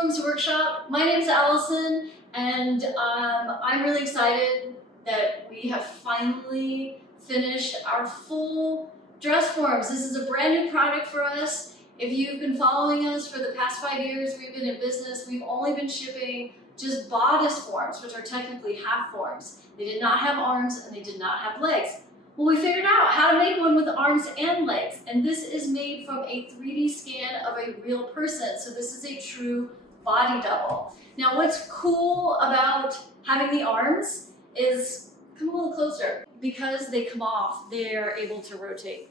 Forms workshop. My name is Allison, and I'm really excited that we have finally finished our full dress forms. This is a brand new product for us. If you've been following us for the past 5 years, we've been in business. We've only been shipping just bodice forms, which are technically half forms. They did not have arms and they did not have legs. Well, we figured out how to make one with arms and legs, and this is made from a 3D scan of a real person. So this is a true body double. Now, what's cool about having the arms is, come a little closer, because they come off, they're able to rotate.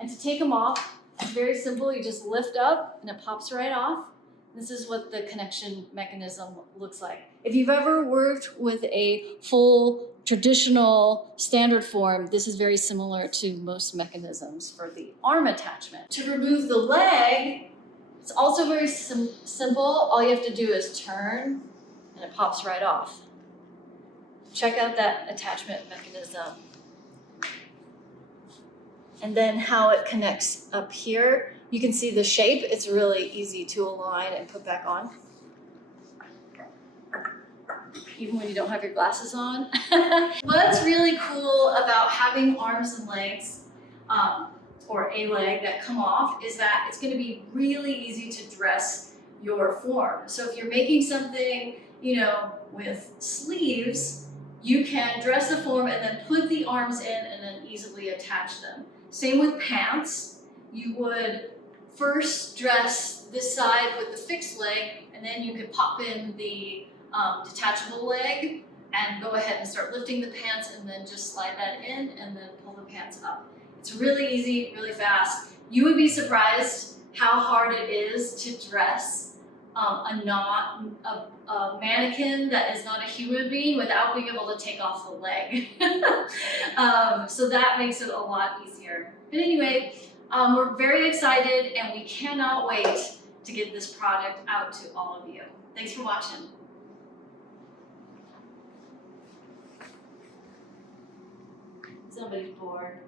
And to take them off, it's very simple. You just lift up and it pops right off. This is what the connection mechanism looks like. If you've ever worked with a full traditional standard form, this is very similar to most mechanisms for the arm attachment. To remove the leg, it's also very simple. All you have to do is turn and it pops right off. Check out that attachment mechanism. And then how it connects up here. You can see the shape. It's really easy to align and put back on, even when you don't have your glasses on. What's really cool about having arms and legs, or a leg that come off, is that it's going to be really easy to dress your form. So if you're making something, with sleeves, you can dress the form and then put the arms in and then easily attach them. Same with pants. You would first dress this side with the fixed leg, and then you could pop in the detachable leg and go ahead and start lifting the pants and then just slide that in and then pull the pants up. It's really easy, really fast. You would be surprised how hard it is to dress a mannequin that is not a human being without being able to take off the leg. So that makes it a lot easier. But anyway, we're very excited and we cannot wait to get this product out to all of you. Thanks for watching. Somebody's bored.